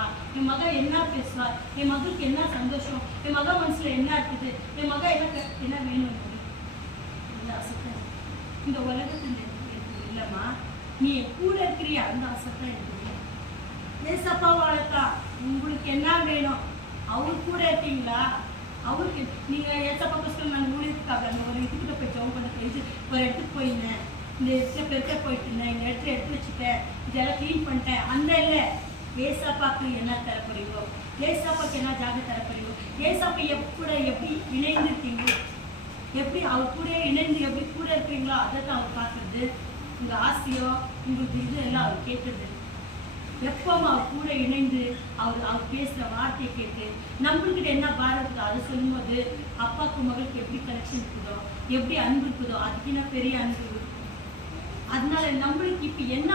பேசுவா, என் மக என்ன பேசுவா, என் மகளுக்கு என்ன சந்தோஷம், என் மக மனசுல என்ன இருக்குது, என் மக என்ன வேணும் இந்த ஆசை. இந்த உலகத்துல எனக்கு இல்லைம்மா, நீ கூட இருக்கிறியா அந்த ஆசை தான் எனக்கு இல்லை. ஏசப்பா வளர்த்தா உங்களுக்கு என்ன வேணும், அவர் கூட இருக்கீங்களா, அவருக்கு நீங்க ஏசப்பா கஷ்டம் நான் ஊழியத்துக்காக அந்த ஒரு இதுக்கிட்ட போய் ஜவுன் பண்ண போயிட்டு ஒரு இடத்துக்கு போயிருந்தேன், இந்த இடத்துல பெருக்க போயிட்டு இருந்தேன், இந்த இடத்துல எடுத்து வச்சுட்டேன், இதெல்லாம் க்ளீன் பண்ணிட்டேன், அந்த இல்லை. ஏசப்பாக்கு என்ன தரப்படுறீங்களோ, ஏசப்பாக்கு என்ன ஜாக தரப்படுறீங்களோ, ஏசப்பா எப்படி இணைந்து இருக்கீங்களோ, எப்படி அவர் கூட இணைந்து எப்படி கூட இருக்கிறீங்களோ அதை தான் அவர் பார்க்குறது. உங்கள் ஆசையோ உங்களுக்கு இது எல்லாம் அவர் கேட்குறது. எப்பவும் அவர் கூட இணைந்து அவர் பேசுகிற வார்த்தையை கேட்டு நம்மள்கிட்ட என்ன பாரம் இருக்குதோ அதை சொல்லும்போது அப்பாவுக்கு மகளுக்கு எப்படி கனெக்ஷன் இருக்குதோ, எப்படி அன்பு இருக்குதோ, அதுக்கு என்ன பெரிய அன்பு. அதனால நம்மளுக்கு இப்போ என்ன